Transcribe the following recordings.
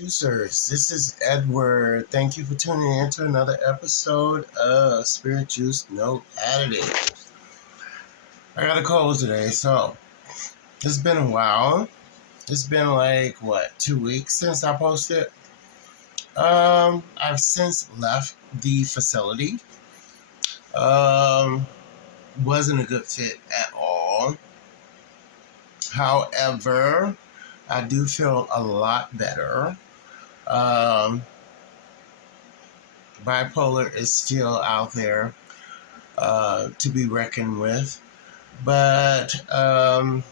Juicers, this is Edward. Thank you for tuning in to another episode of Spirit Juice No Additive. I got a cold today, so it's been a while. It's been like, 2 weeks since I posted. I've since left the facility. Um, wasn't a good fit at all. However, I do feel a lot better. Um, Bipolar is still out there to be reckoned with, but I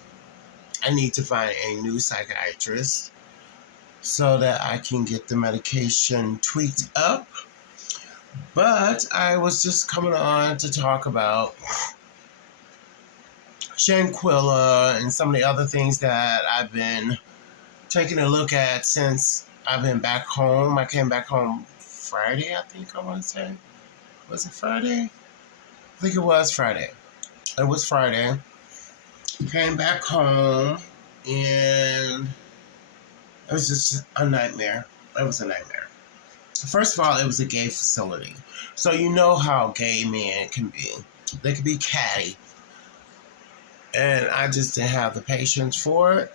need to find a new psychiatrist so that I can get the medication tweaked up. But I was just coming on to talk about Shanquilla and some of the other things that I've been taking a look at since I've been back home. I came back home Friday, I think I want to say. Was it Friday? I think it was Friday. It was Friday. Came back home and it was just a nightmare. It was a nightmare. First of all, it was a gay facility. So you know how gay men can be. They can be catty. And I just didn't have the patience for it.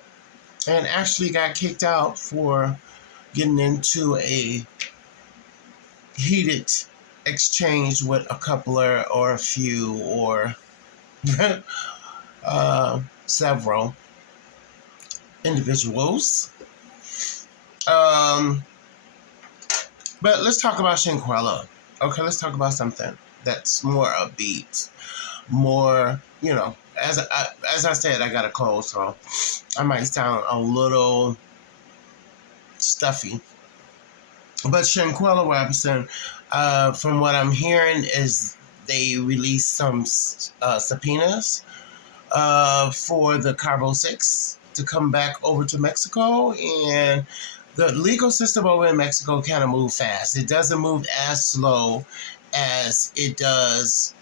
And actually got kicked out for getting into a heated exchange with a coupler or a few or several individuals. But let's talk about Shanquella. Okay, let's talk about something that's more upbeat, more, as I said, I got a cold, so I might sound a little stuffy. But Shanquella Robinson, from what I'm hearing, is they released some subpoenas for the Carbo6 to come back over to Mexico, and the legal system over in Mexico kind of moves fast. It doesn't move as slow as it does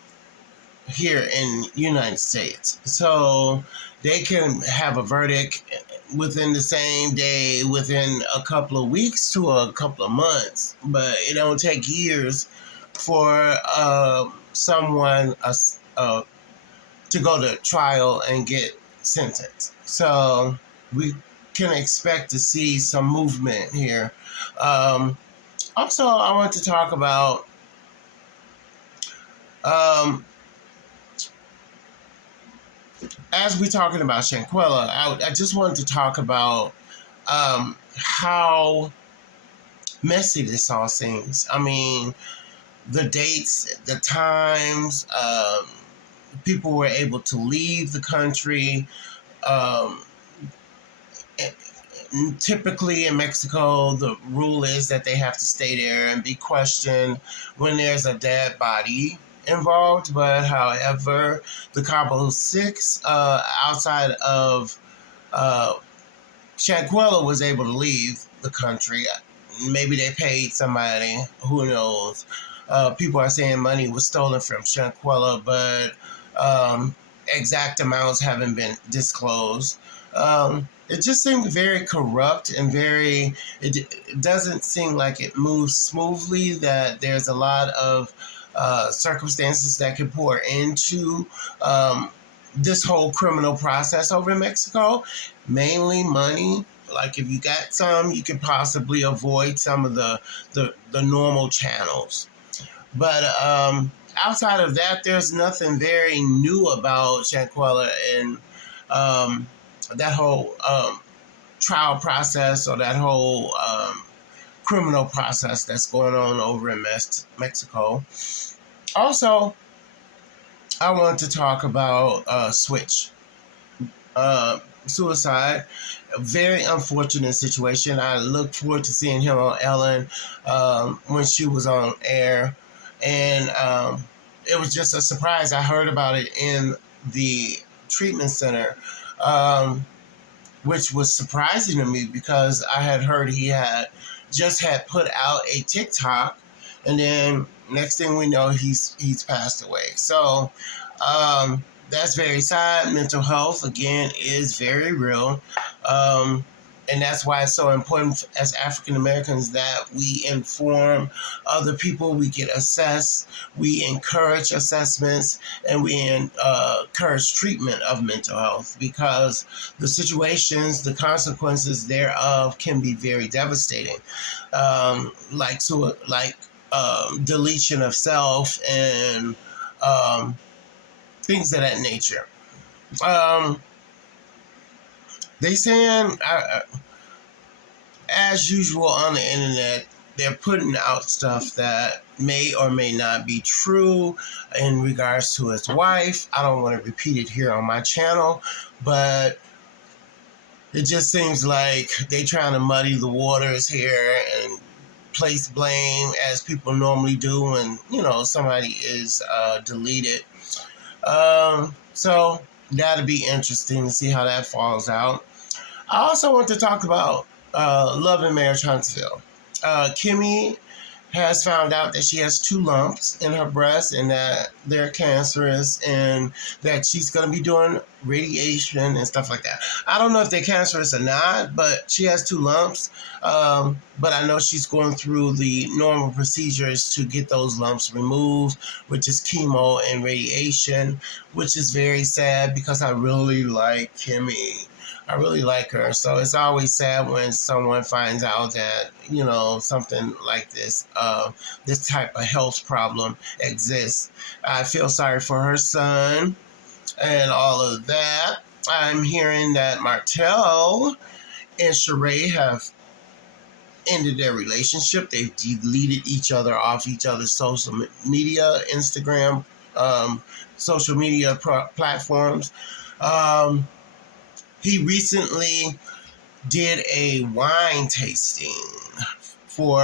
here in United States. So they can have a verdict within the same day, within a couple of weeks to a couple of months, but it don't take years for someone to go to trial and get sentenced. So we can expect to see some movement here. Also, I want to talk about as we're talking about Shanquella, I just wanted to talk about how messy this all seems. I mean, the dates, the times, people were able to leave the country. Typically in Mexico, the rule is that they have to stay there and be questioned when there's a dead body involved. But however, the Carbo6 outside of Shanquella was able to leave the country. Maybe they paid somebody, who knows. People are saying money was stolen from Shanquella, but exact amounts haven't been disclosed. It just seemed very corrupt and it doesn't seem like it moves smoothly, that there's a lot of circumstances that can pour into this whole criminal process over in Mexico. Mainly money. Like if you got some, you could possibly avoid some of the normal channels. But outside of that, there's nothing very new about Shanquella and that whole trial process or that whole criminal process that's going on over in Mexico. Also, I want to talk about Switch. Suicide. A very unfortunate situation. I look forward to seeing him on Ellen when she was on air. And it was just a surprise. I heard about it in the treatment center, which was surprising to me because I had heard he had put out a TikTok, and then next thing we know, he's passed away. So that's very sad. Mental health, again, is very real. And that's why it's so important as African Americans that we inform other people, we get assessed, we encourage assessments, and we encourage treatment of mental health, because the situations, the consequences thereof can be very devastating, deletion of self and things of that nature. They saying, as usual on the internet, they're putting out stuff that may or may not be true in regards to his wife. I don't want to repeat it here on my channel, but it just seems like they trying to muddy the waters here and place blame as people normally do when, somebody is deleted. So that'll be interesting to see how that falls out. I also want to talk about Love and Marriage Huntsville. Kimmy has found out that she has 2 lumps in her breast and that they're cancerous, and that she's going to be doing radiation and stuff like that. I don't know if they're cancerous or not, but she has 2 lumps. But I know she's going through the normal procedures to get those lumps removed, which is chemo and radiation, which is very sad because I really like Kimmy. I really like her. So it's always sad when someone finds out that, something like this, this type of health problem exists. I feel sorry for her son and all of that. I'm hearing that Martel and Sheree have ended their relationship. They've deleted each other off each other's social media, Instagram, social media platforms. He recently did a wine tasting for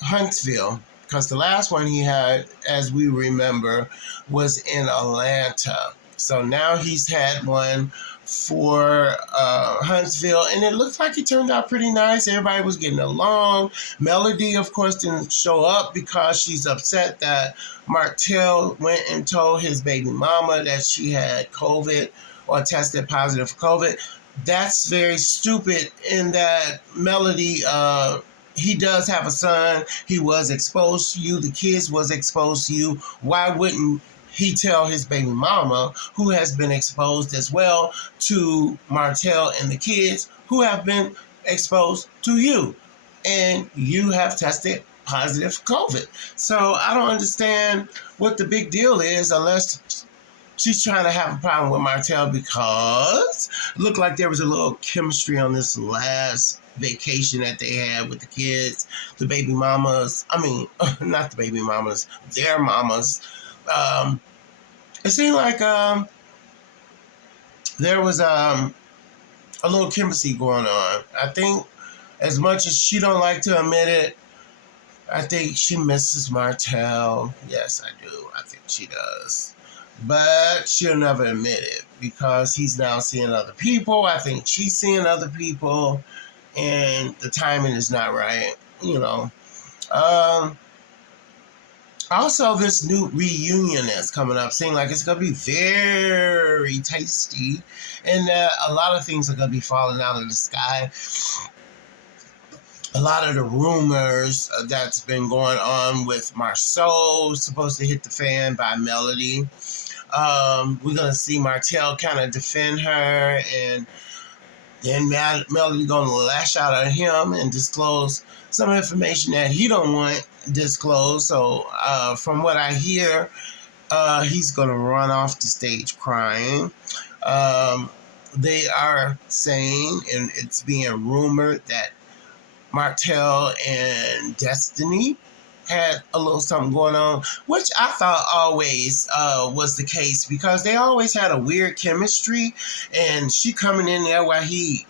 Huntsville, because the last one he had, as we remember, was in Atlanta. So now he's had one for Huntsville, and it looks like it turned out pretty nice. Everybody was getting along. Melody, of course, didn't show up because she's upset that Martel went and told his baby mama that she had COVID or tested positive for COVID. That's very stupid in that Melody, he does have a son. He was exposed to you. The kids was exposed to you. Why wouldn't he tell his baby mama, who has been exposed as well to Martel and the kids, who have been exposed to you, and you have tested positive for COVID? So I don't understand what the big deal is, unless she's trying to have a problem with Martel, because it looked like there was a little chemistry on this last vacation that they had with the kids, the baby mamas. I mean, not the baby mamas, their mamas. It seemed like there was a little chemistry going on. I think, as much as she don't like to admit it, I think she misses Martel. Yes, I do. I think she does. But she'll never admit it because he's now seeing other people. I think she's seeing other people, and the timing is not right, Also, this new reunion that's coming up seems like it's going to be very tasty, and a lot of things are going to be falling out of the sky. A lot of the rumors that's been going on with Marceau supposed to hit the fan by Melody. We're going to see Martel kind of defend her, and then Melody going to lash out at him and disclose some information that he don't want disclosed. So from what I hear, he's going to run off the stage crying. They are saying, and it's being rumored, that Martel and Destiny had a little something going on, which I thought always was the case, because they always had a weird chemistry, and she coming in there while he,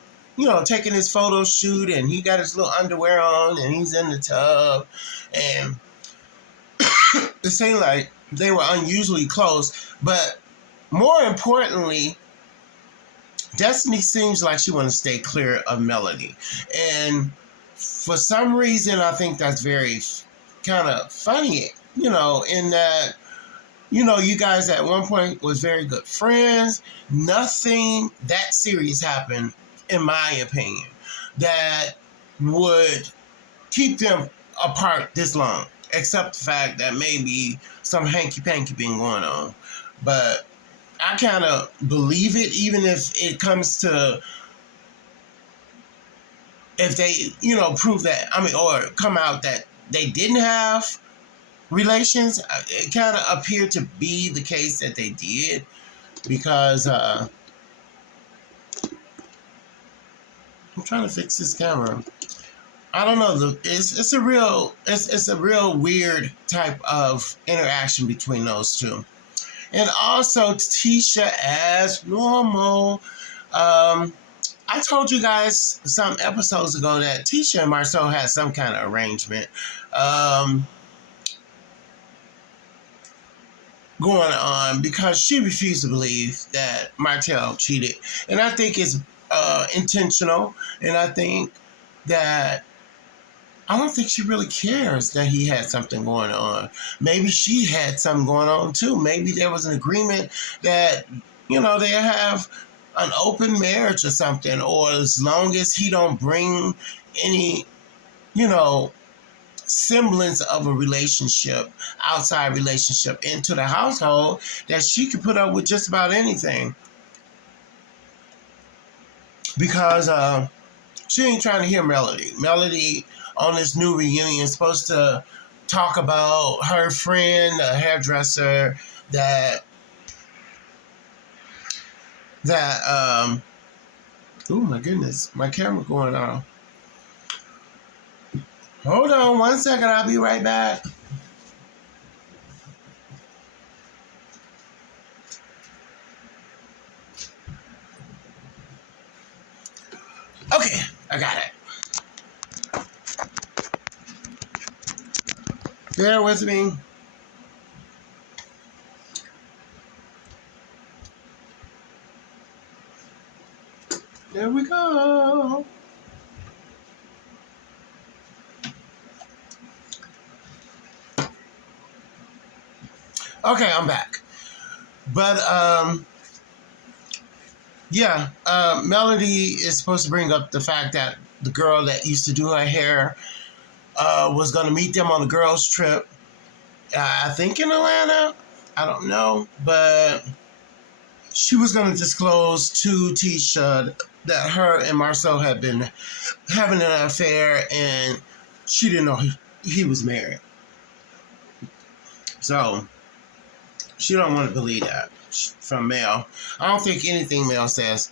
taking his photo shoot, and he got his little underwear on, and he's in the tub, and it seemed like they were unusually close. But more importantly, Destiny seems like she want to stay clear of Melody, and for some reason, I think that's very kind of funny, in that, you guys at one point was very good friends. Nothing that serious happened in my opinion, that would keep them apart this long, except the fact that maybe some hanky-panky been going on. But I kind of believe it, even if it comes to, if they, prove that, or come out that they didn't have relations. It kind of appeared to be the case that they did, because I'm trying to fix this camera. I don't know. It's a real weird type of interaction between those two. And also Tisha, as normal. I told you guys some episodes ago that Tisha and Marcel had some kind of arrangement going on, because she refused to believe that Martel cheated. And I think it's intentional. And I don't think she really cares that he had something going on. Maybe she had something going on too. Maybe there was an agreement that, they have an open marriage or something, or as long as he don't bring any, semblance of a relationship, outside relationship, into the household, that she could put up with just about anything. Because she ain't trying to hear Melody. Melody on this new reunion is supposed to talk about her friend, a hairdresser, that oh my goodness, my camera going on. Hold on 1 second, I'll be right back. Okay, I got it. Bear with me. There we go. Okay, I'm back. But Melody is supposed to bring up the fact that the girl that used to do her hair was going to meet them on a girls' trip. I think in Atlanta. I don't know, but she was going to disclose to Tisha that her and Marcel had been having an affair, and she didn't know he was married. So she don't want to believe that from Mel. I don't think anything Mel says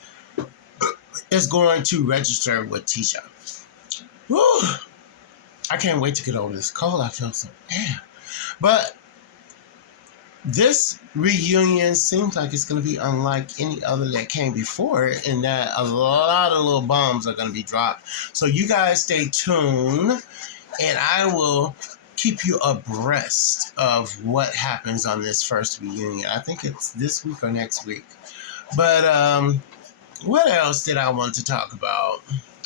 is going to register with Tisha. Woo! I can't wait to get over this cold. I feel so bad. But this reunion seems like it's going to be unlike any other that came before it, in that a lot of little bombs are going to be dropped. So you guys stay tuned, and I will keep you abreast of what happens on this first reunion. I think it's this week or next week. But what else did I want to talk about?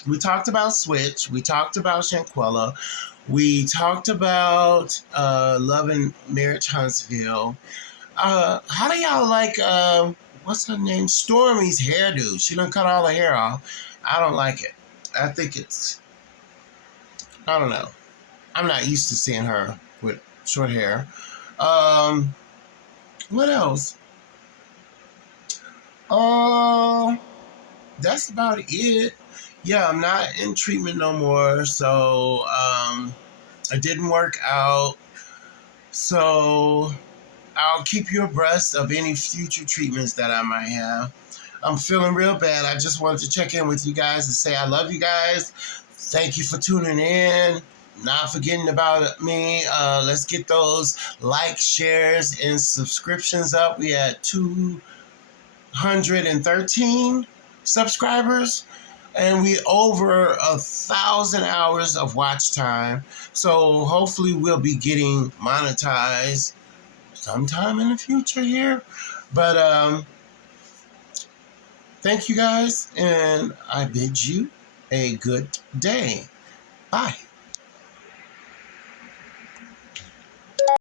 We talked about Switch. We talked about Shanquella. We talked about Love and Marriage Huntsville. How do y'all like, what's her name? Stormy's hairdo. She done cut all her hair off. I don't like it. I think I don't know. I'm not used to seeing her with short hair. What else? That's about it. Yeah, I'm not in treatment no more, so it didn't work out. So I'll keep you abreast of any future treatments that I might have. I'm feeling real bad. I just wanted to check in with you guys and say I love you guys. Thank you for tuning in. Not forgetting about me. Let's get those likes, shares, and subscriptions up. We had 213 subscribers, and we over 1,000 hours of watch time. So hopefully we'll be getting monetized sometime in the future here. But thank you guys, and I bid you a good day. Bye.